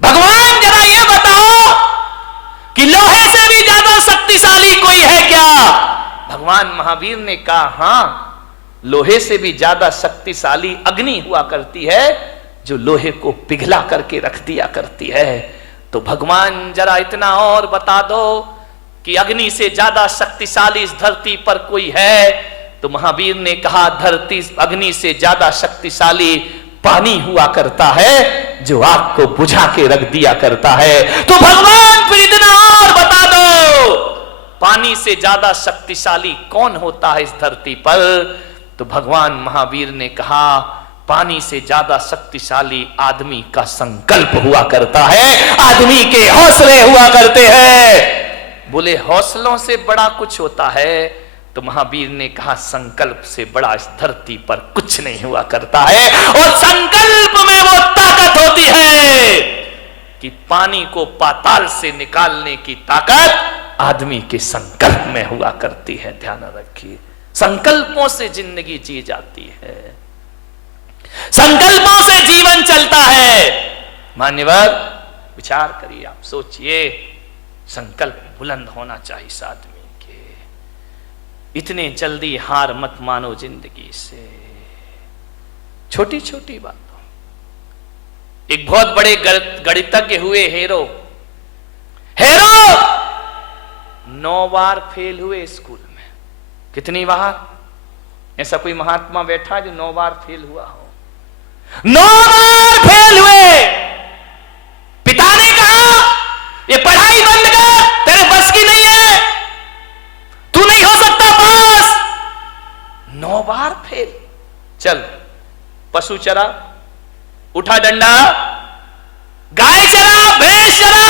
भगवान जरा ये बताओ कि लोहे से भी ज्यादा शक्तिशाली कोई है क्या? भगवान महावीर ने कहा हां, लोहे से भी ज्यादा शक्तिशाली अग्नि हुआ करती है, जो लोहे को पिघला करके रख दिया करती है। तो भगवान जरा इतना और बता दो कि अग्नि से ज्यादा शक्तिशाली इस धरती पर कोई है? तो महावीर ने कहा धरती अग्नि से ज्यादा शक्तिशाली पानी हुआ करता है, जो आग को बुझा के रख दिया करता है। तो भगवान फिर इतना और बता दो, पानी से ज्यादा शक्तिशाली कौन होता है इस धरती पर? तो भगवान महावीर ने कहा पानी से ज्यादा शक्तिशाली आदमी का संकल्प हुआ करता है, आदमी के हौसले हुआ करते हैं। बोले हौसलों से बड़ा कुछ होता है? तो महावीर ने कहा संकल्प से बड़ा इस धरती पर कुछ नहीं हुआ करता है। और संकल्प में वो ताकत होती है कि पानी को पाताल से निकालने की ताकत आदमी के संकल्प में हुआ करती है। ध्यान रखिए, संकल्पों से जिंदगी जी जाती है, संकल्पों से जीवन चलता है। मान्यवर विचार करिए, आप सोचिए, संकल्प बुलंद होना चाहिए इस आदमी के। इतने जल्दी हार मत मानो जिंदगी से, छोटी छोटी बातों। एक बहुत बड़े गणितज्ञ हुए हेरो 9 बार फेल हुए स्कूल में। कितनी बार? ऐसा कोई महात्मा बैठा जो 9 बार फेल हुआ हो? 9 बार फेल हुए। पिता ने कहा ये पढ़ाई बंद कर, तेरे बस की नहीं है, तू नहीं हो सकता पास। 9 बार फेल। चल पशु चरा, उठा डंडा, गाय चरा, भैंस चरा,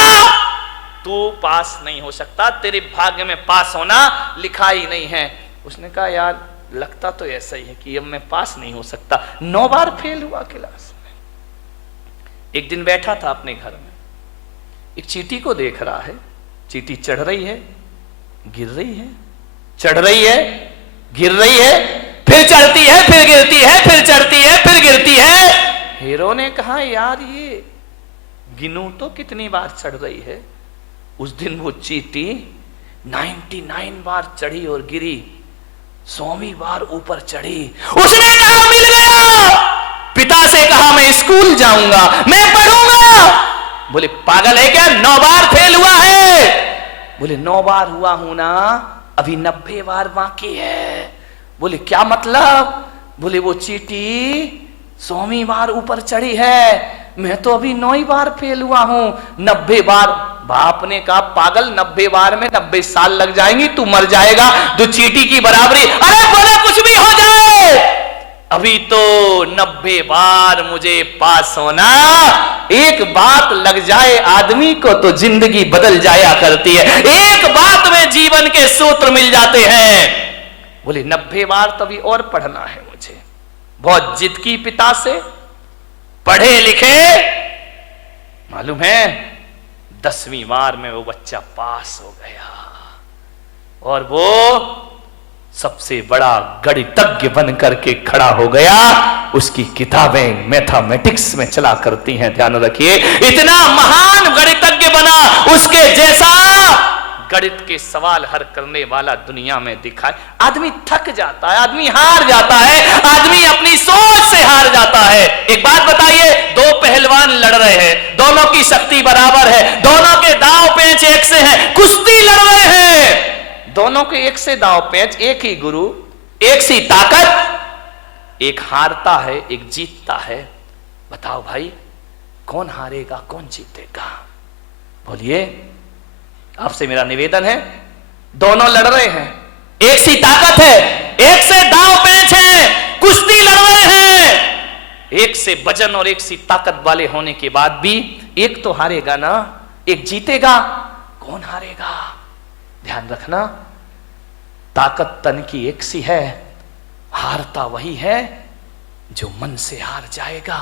तू पास नहीं हो सकता, तेरे भाग्य में पास होना लिखा ही नहीं है। उसने कहा यार लगता तो ऐसा ही है कि अब मैं पास नहीं हो सकता। 9 बार फेल हुआ क्लास में। एक दिन बैठा था अपने घर में, एक चींटी को देख रहा है। चींटी चढ़ रही है, गिर रही है, चढ़ रही है, गिर रही है, फिर चढ़ती है, फिर गिरती है, फिर चढ़ती है, फिर गिरती है। हीरो ने कहा यार ये गिनू तो कितनी बार चढ़ रही है। उस दिन वो चींटी 99 बार चढ़ी और गिरी, 100वीं बार ऊपर चढ़ी। उसने कहा मिल गया। पिता से कहा मैं स्कूल जाऊंगा, मैं पढ़ूंगा। बोले पागल है क्या, 9 बार फेल हुआ है? बोले 9 बार हुआ हूं ना, अभी 90 बार बाकी है। बोले क्या मतलब? बोले वो चींटी 100वीं बार ऊपर चढ़ी है, मैं तो अभी 9 ही बार फेल हुआ हूं, 90 बार। बाप ने कहा पागल, 90 बार में 90 साल लग जाएंगी, तू मर जाएगा, तो चींटी की बराबरी। अरे बोला कुछ भी हो जाए, अभी तो 90 बार मुझे पास होना। एक बात लग जाए आदमी को तो जिंदगी बदल जाया करती है, एक बात में जीवन के सूत्र मिल जाते हैं। बोले 90 बार तभी और पढ़ना है मुझे। बहुत जिद की पिता से, पढ़े लिखे, मालूम है 10वीं बार में वो बच्चा पास हो गया और वो सबसे बड़ा गणितज्ञ बन करके खड़ा हो गया। उसकी किताबें मैथमेटिक्स में चला करती हैं। ध्यान रखिए, इतना महान गणितज्ञ बना, उसके जैसा गणित के सवाल हल करने वाला दुनिया में दिखाए। आदमी थक जाता है, आदमी हार जाता है, आदमी अपनी सोच से हार जाता है। एक बात बताइए, 2 पहलवान लड़ रहे हैं, दोनों की शक्ति बराबर है, दोनों के दांव पेंच एक से हैं, कुश्ती लड़ रहे हैं, दोनों के एक से दांव पेंच, एक ही गुरु, एक सी ताकत, एक हारता है एक जीतता है। बताओ भाई कौन हारेगा कौन जीतेगा? बोलिए, आपसे मेरा निवेदन है, दोनों लड़ रहे हैं, एक सी ताकत है, एक से दांव पेंच है, कुश्ती लड़ रहे हैं, एक से वजन और एक सी ताकत वाले होने के बाद भी एक तो हारेगा ना, एक जीतेगा। कौन हारेगा? ध्यान रखना, ताकत तन की एक सी है, हारता वही है जो मन से हार जाएगा,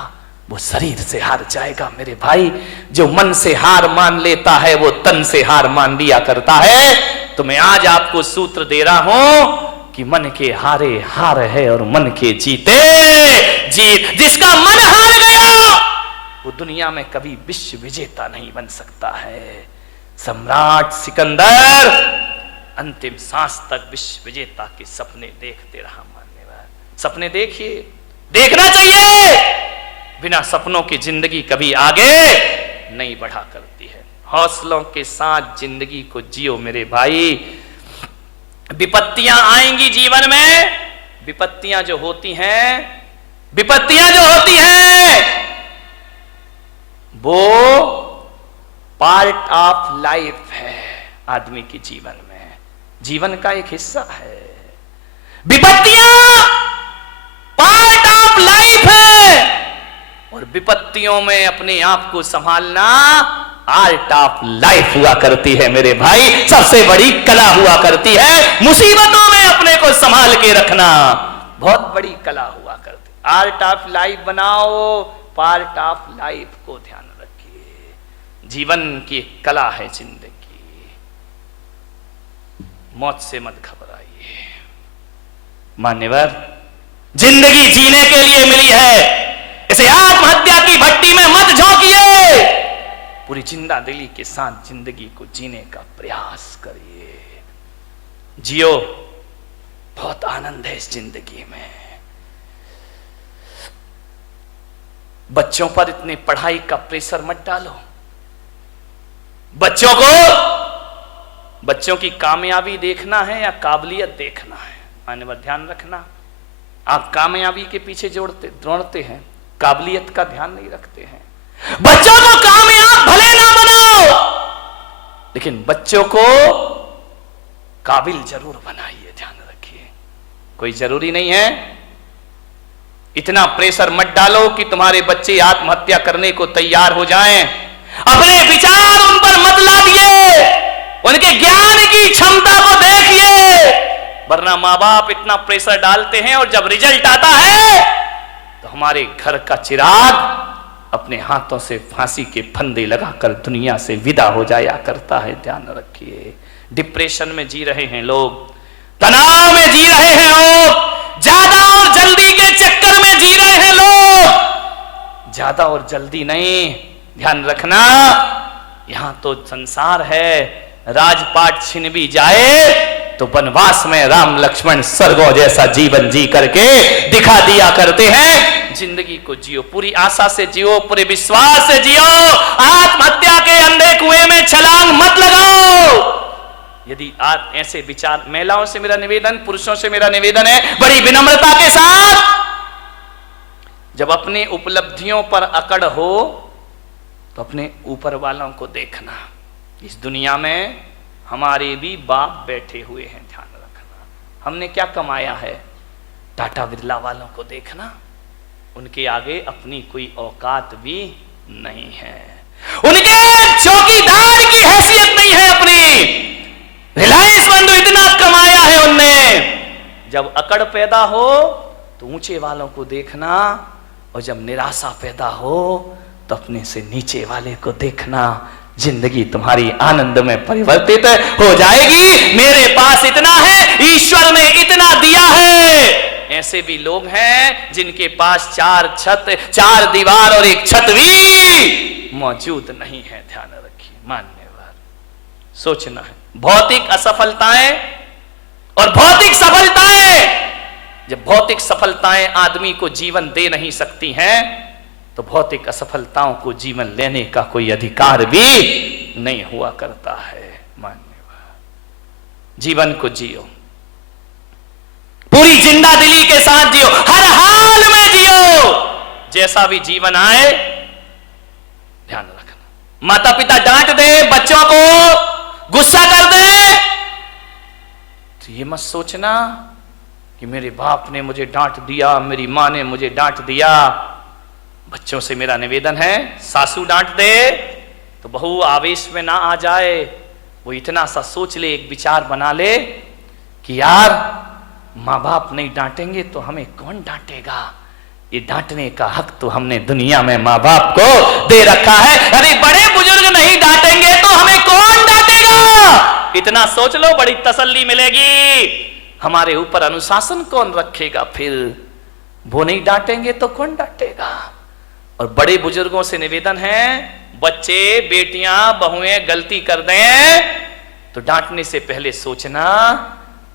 वो शरीर से हार जाएगा। मेरे भाई, जो मन से हार मान लेता है वो तन से हार मान लिया करता है। तो मैं आज आपको सूत्र दे रहा हूं कि मन के हारे हार है और मन के जीते जीत। जिसका मन हार गया वो दुनिया में कभी विश्व विजेता नहीं बन सकता है। सम्राट सिकंदर अंतिम सांस तक विश्व विजेता के सपने देखते रहा। मान्यवर, सपने देखिए, देखना चाहिए। बिना सपनों की जिंदगी कभी आगे नहीं बढ़ा करती है। हौसलों के साथ जिंदगी को जियो मेरे भाई। विपत्तियां आएंगी जीवन में, विपत्तियां जो होती हैं वो पार्ट ऑफ लाइफ है आदमी के जीवन में, जीवन का एक हिस्सा है। विपत्तियां पार्ट ऑफ लाइफ है और विपत्तियों में अपने आप को संभालना आर्ट ऑफ लाइफ हुआ करती है मेरे भाई। सबसे बड़ी कला हुआ करती है मुसीबतों में अपने को संभाल के रखना, बहुत बड़ी कला हुआ करती। आर्ट ऑफ लाइफ बनाओ, पार्ट ऑफ लाइफ को ध्यान रखिए। जीवन की एक कला है जिंदगी। मौत से मत घबराइए मान्यवर, जिंदगी जीने के लिए मिली है, इसे आत्महत्या की भट्टी में मत झोंकिए। पूरी जिंदा दिली के साथ जिंदगी को जीने का प्रयास करिए। जियो, बहुत आनंद है इस जिंदगी में। बच्चों पर इतने पढ़ाई का प्रेशर मत डालो। बच्चों की कामयाबी देखना है या काबिलियत देखना है? मान्यवर ध्यान रखना, आप कामयाबी के पीछे दौड़ते हैं, काबिलियत का ध्यान नहीं रखते हैं। बच्चों को कामयाब भले ना बनाओ, लेकिन बच्चों को काबिल जरूर बनाइए। ध्यान रखिए, कोई जरूरी नहीं है इतना प्रेशर मत डालो कि तुम्हारे बच्चे आत्महत्या करने को तैयार हो जाएं। अपने विचार उन पर मत लादिए, उनके ज्ञान की क्षमता को देखिए। वरना माँ बाप इतना प्रेशर डालते हैं और जब रिजल्ट आता है तो हमारे घर का चिराग अपने हाथों से फांसी के फंदे लगाकर दुनिया से विदा हो जाया करता है। ध्यान रखिए, डिप्रेशन में जी रहे हैं लोग, तनाव में जी रहे हैं लोग, ज्यादा और जल्दी के चक्कर में जी रहे हैं लोग। ज्यादा और जल्दी नहीं, ध्यान रखना, यहां तो संसार है। राजपाट छिन भी जाए तो वनवास में राम लक्ष्मण स्वर्गों जैसा जीवन जी करके दिखा दिया करते हैं। जिंदगी को जियो, पूरी आशा से जियो, पूरे विश्वास से जियो। आत्महत्या के अंधे कुएं में छलांग मत लगाओ। यदि आप ऐसे विचार, महिलाओं से मेरा निवेदन, पुरुषों से मेरा निवेदन है बड़ी विनम्रता के साथ, जब अपनी उपलब्धियों पर अकड़ हो तो अपने ऊपर वालों को देखना। इस दुनिया में हमारे भी बाप बैठे हुए हैं, ध्यान रखना। हमने क्या कमाया है? टाटा बिरला वालों को देखना, उनके आगे अपनी कोई औकात भी नहीं है, उनके चौकीदार की हैसियत नहीं है अपनी। रिलायंस बंधु इतना कमाया है उनने। जब अकड़ पैदा हो तो ऊंचे वालों को देखना, और जब निराशा पैदा हो तो अपने से नीचे वाले को देखना। जिंदगी तुम्हारी आनंद में परिवर्तित हो जाएगी। मेरे पास इतना है, ईश्वर ने इतना दिया है। ऐसे भी लोग हैं जिनके पास 4 छत, 4 दीवार और 1 छत भी मौजूद नहीं है। ध्यान रखिए मान्यवर, सोचना है। भौतिक असफलताएं और भौतिक सफलताएं, जब भौतिक सफलताएं आदमी को जीवन दे नहीं सकती हैं तो भौतिक असफलताओं को जीवन लेने का कोई अधिकार भी नहीं हुआ करता है। मान्यवर, जीवन को जियो, पूरी जिंदा दिली के साथ जियो, हर हाल में जियो। जैसा भी जीवन आए ध्यान रखना। माता पिता डांट दे, बच्चों को गुस्सा कर दे तो ये मत सोचना कि मेरे बाप ने मुझे डांट दिया, मेरी मां ने मुझे डांट दिया। बच्चों से मेरा निवेदन है, सासू डांट दे तो बहू आवेश में ना आ जाए। वो इतना सा सोच ले, एक विचार बना ले कि यार माँ बाप नहीं डांटेंगे तो हमें कौन डांटेगा। ये डांटने का हक तो हमने दुनिया में माँ बाप को दे रखा है। अरे बड़े बुजुर्ग नहीं डांटेंगे तो हमें कौन डांटेगा। इतना सोच लो, बड़ी तसल्ली मिलेगी। हमारे ऊपर अनुशासन कौन रखेगा फिर? वो नहीं डांटेंगे तो कौन डांटेगा। और बड़े बुजुर्गों से निवेदन है, बच्चे बेटियां बहुएं गलती कर दें तो डांटने से पहले सोचना,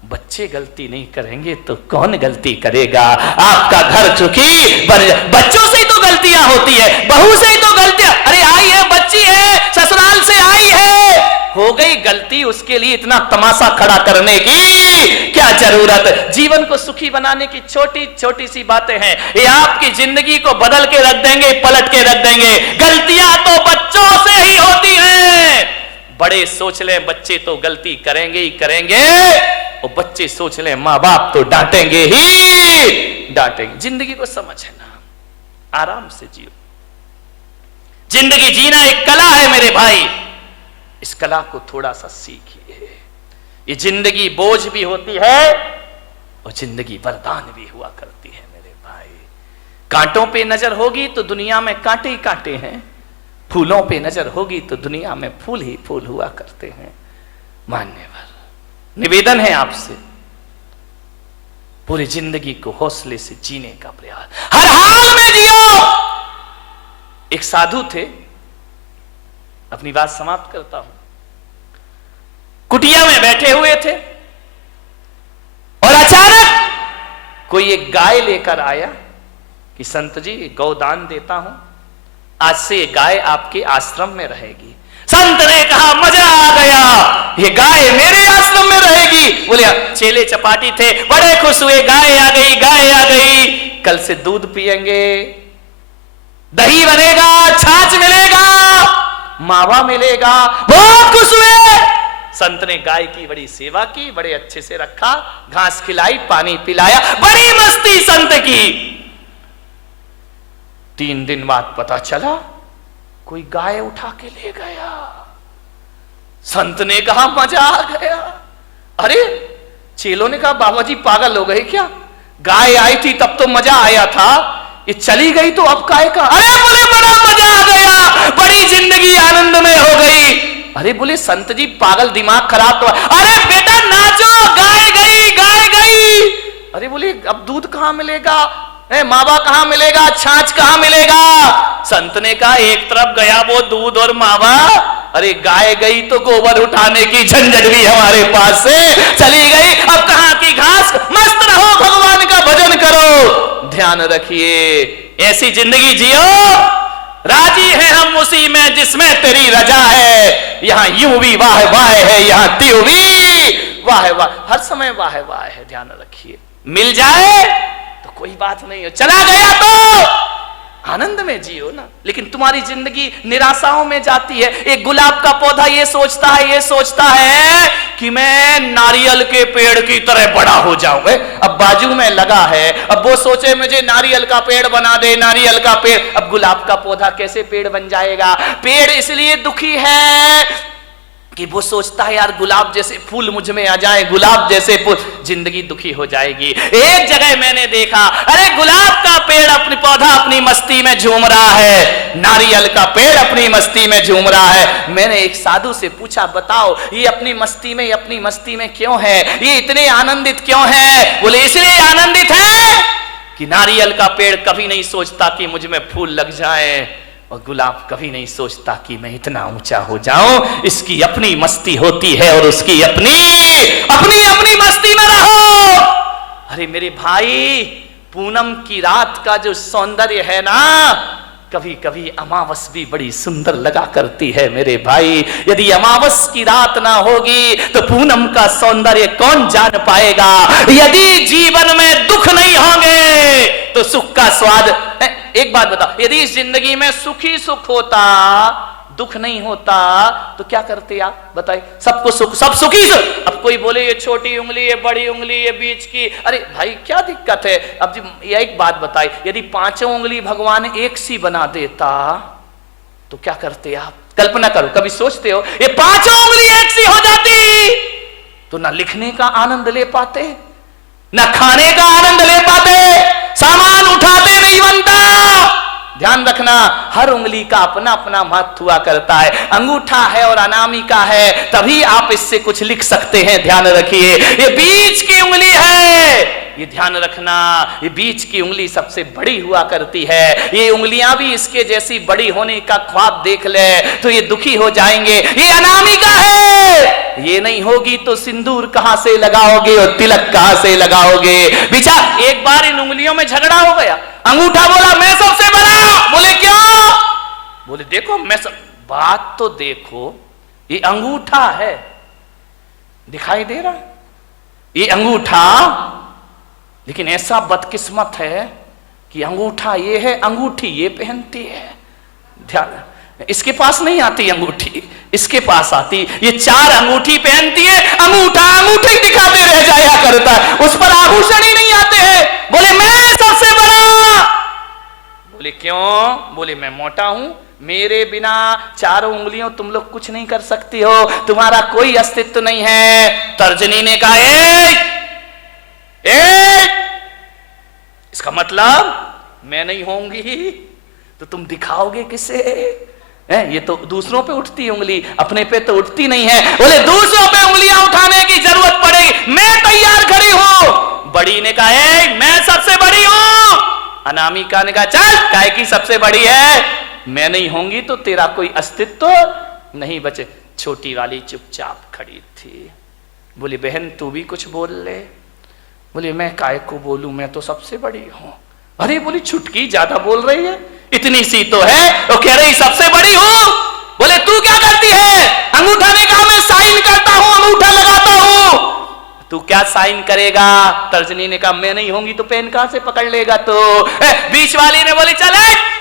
बच्चे गलती नहीं करेंगे तो कौन गलती करेगा। आपका घर चुकी बच्चों से ही तो गलतियां होती है, बहू से ही तो गलतियां, अरे आई है बच्ची है ससुराल से आई है, हो गई गलती, उसके लिए इतना तमाशा खड़ा करने की क्या जरूरत। जीवन को सुखी बनाने की छोटी छोटी सी बातें हैं, ये आपकी जिंदगी को बदल के रख देंगे, पलट के रख देंगे। गलतियां तो बच्चों से ही होती हैं। बड़े सोच लें बच्चे तो गलती करेंगे ही करेंगे, और बच्चे सोच लें मां बाप तो डांटेंगे ही डांटेंगे। जिंदगी को समझना, आराम से जियो। जिंदगी जीना एक कला है मेरे भाई, इस कला को थोड़ा सा सीखिए। ये जिंदगी बोझ भी होती है और जिंदगी वरदान भी हुआ करती है मेरे भाई। कांटों पे नजर होगी तो दुनिया में कांटे ही कांटे हैं, फूलों पे नजर होगी तो दुनिया में फूल ही फूल हुआ करते हैं। मान्यवर, निवेदन है आपसे, पूरी जिंदगी को हौसले से जीने का प्रयास, हर हाल में जियो। एक साधु थे, अपनी बात समाप्त करता हूं। कुटिया में बैठे हुए थे और अचानक कोई एक गाय लेकर आया कि संत जी गौदान देता हूं, आज से गाय आपके आश्रम में रहेगी। संत ने कहा मजा आ गया, ये गाय मेरे आश्रम में रहेगी। बोले चेले चपाटी थे, बड़े खुश हुए, गाय आ गई, गाय आ गई, कल से दूध पिएंगे, दही बनेगा, छाछ मिलेगा, मावा मिलेगा। बहुत खुश हुए। संत ने गाय की बड़ी सेवा की, बड़े अच्छे से रखा, घास खिलाई, पानी पिलाया, बड़ी मस्ती संत की। 3 दिन बाद पता चला कोई गाय उठा के ले गया। संत ने कहा मजा आ गया। अरे चेलों ने कहा बाबा जी पागल हो गए क्या, गाय आई थी तब तो मजा आया था, ये चली गई तो अब काय का। अरे बोले बड़ा मजा आ गया, बड़ी जिंदगी आनंद में हो गई। अरे बोले संत जी पागल, दिमाग खराब तो। अरे बेटा नाचो, गाय गई, गाय गई। अरे बोले अब दूध कहां मिलेगा, मावा कहां मिलेगा, छाछ कहां मिलेगा। संत ने कहा एक तरफ गया वो दूध और मावा, अरे गाय गई तो गोबर उठाने की झंझट भी हमारे पास से चली गई। अब कहां की घास, मस्त रहो, भगवान का भजन करो, ध्यान रखिए। ऐसी जिंदगी जियो, राजी है हम उसी में जिसमें तेरी रजा है। यहां यूं भी वाह वाह है, यहां त्यों भी वाह वाह, हर समय वाह वाह है, ध्यान रखिए। मिल जाए तो कोई बात नहीं हो, चला गया तो आनंद में जियो ना। लेकिन तुम्हारी जिंदगी निराशाओं में जाती है। एक गुलाब का पौधा ये सोचता है कि मैं नारियल के पेड़ की तरह बड़ा हो जाऊं। अब बाजू में लगा है, अब वो सोचे मुझे नारियल का पेड़ बना दे, नारियल का पेड़। अब गुलाब का पौधा कैसे पेड़ बन जाएगा। पेड़ इसलिए दुखी है कि वो सोचता है यार गुलाब जैसे फूल मुझ में आ जाए, गुलाब जैसे फूल, जिंदगी दुखी हो जाएगी। एक जगह मैंने देखा, अरे गुलाब का पेड़ अपनी पौधा अपनी मस्ती में झूम रहा है, नारियल का पेड़ अपनी मस्ती में झूम रहा है। मैंने एक साधु से पूछा बताओ ये अपनी मस्ती में क्यों है, ये इतने आनंदित क्यों है। बोले इसलिए आनंदित है कि नारियल का पेड़ कभी नहीं सोचता कि मुझ में फूल लग जाए, और गुलाब कभी नहीं सोचता कि मैं इतना ऊंचा हो जाऊं। इसकी अपनी मस्ती होती है और उसकी अपनी मस्ती में रहो। अरे मेरे भाई, पूनम की रात का जो सौंदर्य है ना, कभी कभी अमावस भी बड़ी सुंदर लगा करती है मेरे भाई। यदि अमावस की रात ना होगी तो पूनम का सौंदर्य कौन जान पाएगा। यदि जीवन में दुख नहीं होंगे तो सुख का स्वाद। एक बात बताओ, यदि इस जिंदगी में सुखी सुख होता, दुख नहीं होता, तो क्या करते आप बताइए। सबको सुख, सब सुखी सुख। अब कोई बोले ये छोटी उंगली, ये बड़ी उंगली, ये बीच की, अरे भाई क्या दिक्कत है। अब जी एक बात बताइए, यदि 5 उंगली भगवान एक सी बना देता तो क्या करते आप। कल्पना करो, कभी सोचते हो ये 5 उंगली एक सी हो जाती तो ना लिखने का आनंद ले पाते, ना खाने का आनंद ले पाते, सामान उठाते नहीं बनता, ध्यान रखना, हर उंगली का अपना अपना महत्व हुआ करता है। अंगूठा है और अनामिका है, तभी आप इससे कुछ लिख सकते हैं। ध्यान रखिए, ये बीच की उंगली है, ये ध्यान रखना, ये बीच की उंगली सबसे बड़ी हुआ करती है। ये उंगलियां भी इसके जैसी बड़ी होने का ख्वाब देख ले तो ये दुखी हो जाएंगे। ये अनामिका है, ये नहीं होगी तो सिंदूर कहां से लगाओगे और तिलक कहां से लगाओगे। बेचारा एक बार इन उंगलियों में झगड़ा हो गया। अंगूठा बोला मैं सबसे बड़ा। बोले क्यों? बोले देखो मैं सब। बात तो देखो, ये अंगूठा है, दिखाई दे रहा ये अंगूठा, लेकिन ऐसा बदकिस्मत है कि अंगूठा ये है, अंगूठी ये पहनती है। ध्यान, इसके पास नहीं आती अंगूठी, इसके पास आती। ये 4 अंगूठी पहनती है, अंगूठा अंगूठी दिखाते रह जाया करता है, उस पर आभूषण ही नहीं आते हैं। बोले मैं सबसे बड़ा। बोले क्यों? बोले मैं मोटा हूं, मेरे बिना 4 उंगलियों तुम लोग कुछ नहीं कर सकती हो, तुम्हारा कोई अस्तित्व नहीं है। तर्जनी ने कहा इसका मतलब मैं नहीं होंगी तो तुम दिखाओगे किसे? ये तो दूसरों पे उठती उंगली, अपने पे तो उठती नहीं है। बोले दूसरों पे उंगलियां उठाने की जरूरत पड़ेगी, मैं तैयार खड़ी हूं। बड़ी ने कहा मैं सबसे बड़ी हूं। अनामिका ने कहा चल, काय की सबसे बड़ी है, मैं नहीं होंगी तो तेरा कोई अस्तित्व नहीं बचे। छोटी वाली चुपचाप खड़ी थी। बोली बहन तू भी कुछ बोल ले। बोले मैं काय को बोलूं, मैं तो सबसे बड़ी हूं। अरे बोली छुटकी ज्यादा बोल रही है, इतनी सी तो है, वो कह रही सबसे बड़ी हूं। बोले तू क्या करती है? अंगूठा ने कहा मैं साइन करता हूं, अंगूठा लगाता हूं। तू क्या साइन करेगा? तर्जनी ने कहा मैं नहीं होंगी तो पेन कहां से पकड़ लेगा? तो बीच वाली ने बोली चल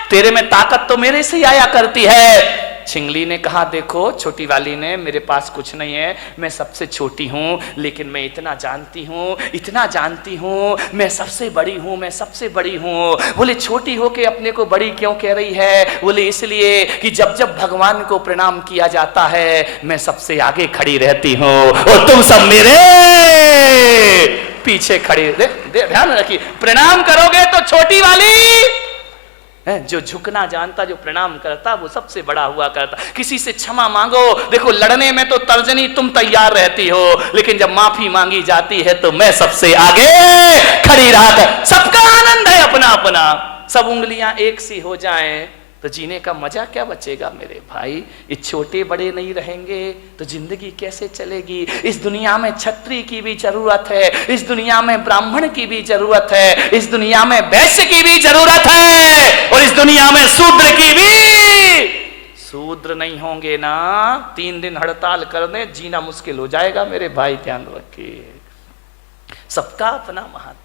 तेरे में ताकत तो मेरे से आया करती है। छिंगली ने कहा देखो, छोटी वाली ने, मेरे पास कुछ नहीं है, मैं सबसे छोटी हूं, लेकिन मैं इतना जानती हूं, मैं सबसे बड़ी हूं, मैं सबसे बड़ी हूं। बोले छोटी होके अपने को बड़ी क्यों कह रही है? बोले इसलिए कि जब जब भगवान को प्रणाम किया जाता है मैं सबसे आगे खड़ी रहती हूं और तुम सब मेरे पीछे खड़े। ध्यान रखिए, प्रणाम करोगे तो छोटी वाली, जो झुकना जानता, जो प्रणाम करता, वो सबसे बड़ा हुआ करता। किसी से क्षमा मांगो, देखो लड़ने में तो तर्जनी तुम तैयार रहती हो, लेकिन जब माफी मांगी जाती है तो मैं सबसे आगे खड़ी रहा कर। सबका आनंद है अपना अपना। सब उंगलियां एक सी हो जाएं तो जीने का मजा क्या बचेगा मेरे भाई? ये छोटे बड़े नहीं रहेंगे तो जिंदगी कैसे चलेगी? इस दुनिया में क्षत्रिय की भी जरूरत है, इस दुनिया में ब्राह्मण की भी जरूरत है, इस दुनिया में वैश्य की भी जरूरत है, और इस दुनिया में शूद्र की भी। शूद्र नहीं होंगे ना, 3 दिन हड़ताल कर दे, जीना मुश्किल हो जाएगा मेरे भाई। ध्यान रखिए, सबका अपना महत्व,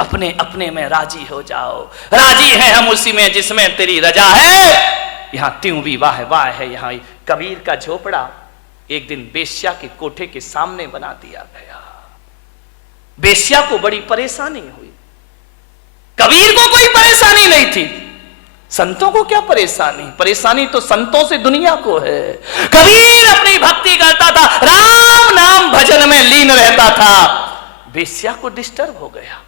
अपने अपने में राजी हो जाओ। राजी है हम उसी में जिसमें तेरी रजा है। यहां त्यों भी वाह वाह है। यहां कबीर का झोपड़ा एक दिन बेश्या के कोठे के सामने बना दिया गया। बेश्या को बड़ी परेशानी हुई, कबीर को कोई परेशानी नहीं थी। संतों को क्या परेशानी? परेशानी तो संतों से दुनिया को है। कबीर अपनी भक्ति करता था, राम नाम भजन में लीन रहता था। बेश्या को डिस्टर्ब हो गया।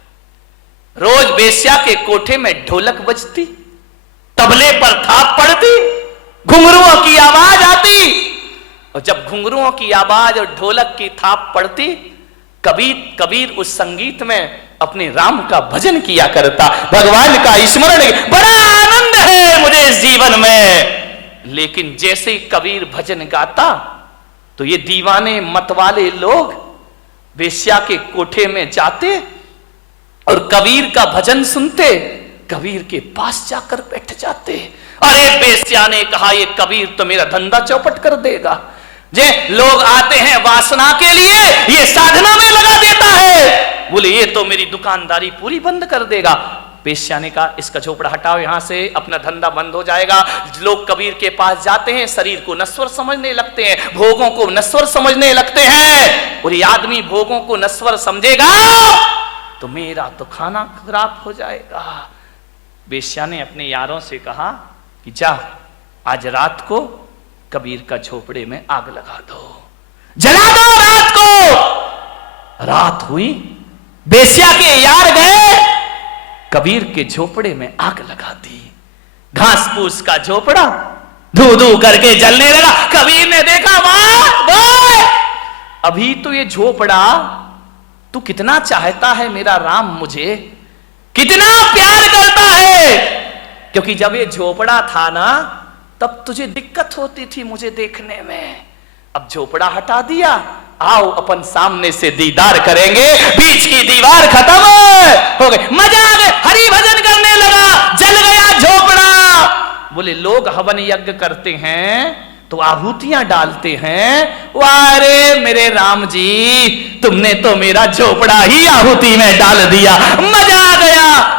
रोज बेश्या के कोठे में ढोलक बजती, तबले पर थाप पड़ती, घुंघरुओं की आवाज आती, और जब घुंघरुओं की आवाज और ढोलक की थाप पड़ती, कबीर उस संगीत में अपने राम का भजन किया करता, भगवान का स्मरण। बड़ा आनंद है मुझे इस जीवन में। लेकिन जैसे ही कबीर भजन गाता तो ये दीवाने मतवाले लोग बेश्या के कोठे में जाते और कबीर का भजन सुनते, कबीर के पास जाकर बैठ जाते। अरे बेश्या ने कहा ये कबीर तो मेरा धंधा चौपट कर देगा। जे लोग आते हैं वासना के लिए, ये साधना में लगा देता है। बोले ये तो मेरी दुकानदारी पूरी बंद कर देगा। बेश्या ने कहा इसका झोपड़ा हटाओ यहां से, अपना धंधा बंद हो जाएगा। लोग कबीर के पास जाते हैं, शरीर को नश्वर समझने लगते हैं, भोगों को नश्वर समझने लगते हैं। और ये आदमी भोगों को नश्वर समझेगा तो मेरा तो खाना खराब हो जाएगा। बेश्या ने अपने यारों से कहा कि जा आज रात को कबीर का झोपड़े में आग लगा दो, जला दो रात को। रात हुई, बेश्या के यार गए, कबीर के झोपड़े में आग लगा दी। घास फूस का झोपड़ा धू धू करके जलने लगा। कबीर ने देखा, वाह, अभी तो ये झोपड़ा तू कितना चाहता है मेरा राम, मुझे कितना प्यार करता है, क्योंकि जब ये झोपड़ा था ना तब तुझे दिक्कत होती थी मुझे देखने में। अब झोपड़ा हटा दिया, आओ अपन सामने से दीदार करेंगे, बीच की दीवार खत्म हो गई, मजा आ गया, हरि भजन करने लगा, जल गया झोपड़ा। बोले लोग हवन यज्ञ करते हैं तो आहुतियां डालते हैं, वारे मेरे राम जी तुमने तो मेरा झोपड़ा ही आहुति में डाल दिया, मजा आ गया।